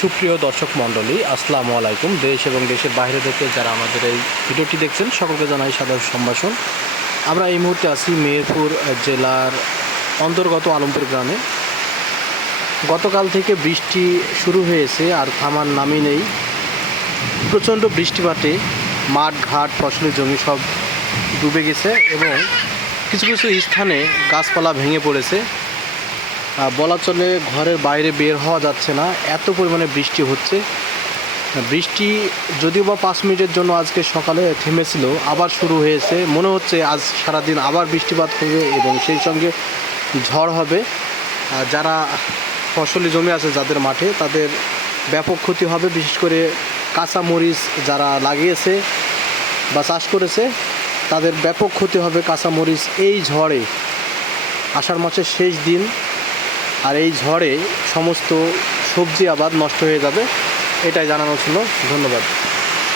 সুপ্রিয় দর্শক মণ্ডলী, আসসালামু আলাইকুম। দেশ এবং দেশের বাইরে থেকে যারা আমাদের এই ভিডিওটি দেখছেন, সকলকে জানাই সাধারণ সম্ভাষণ। আমরা এই মুহূর্তে আছি মেহেরপুর জেলার অন্তর্গত আলমপুর গ্রামে। গতকাল থেকে বৃষ্টি শুরু হয়েছে, আর থামার নামই নেই। প্রচণ্ড বৃষ্টিপাতে মাঠ, ঘাট, ফসলের জমি সব ডুবে গেছে এবং কিছু কিছু স্থানে গাছপালা ভেঙে পড়েছে। বলা চলে ঘরের বাইরে বের হওয়া যাচ্ছে না। এত পরিমাণে বৃষ্টি হচ্ছে। বৃষ্টি যদিও বা পাঁচ মিনিটের জন্য আজকে সকালে থেমেছিল, আবার শুরু হয়েছে। মনে হচ্ছে আজ সারাদিন আবার বৃষ্টিপাত হবে এবং সেই সঙ্গে ঝড় হবে। যারা ফসলি জমি আছে যাদের মাঠে, তাদের ব্যাপক ক্ষতি হবে, বিশেষ করে কাঁচা মরিচ যারা লাগিয়েছে বা চাষ করেছে, তাদের ব্যাপক ক্ষতি হবে কাঁচা মরিচ এই ঝড়ে। আষাঢ় মাসের শেষ দিন আর এই ঝড়ে সমস্ত সবজি আবাদ নষ্ট হয়ে যাবে এটাই জানানো ছিল ধন্যবাদ।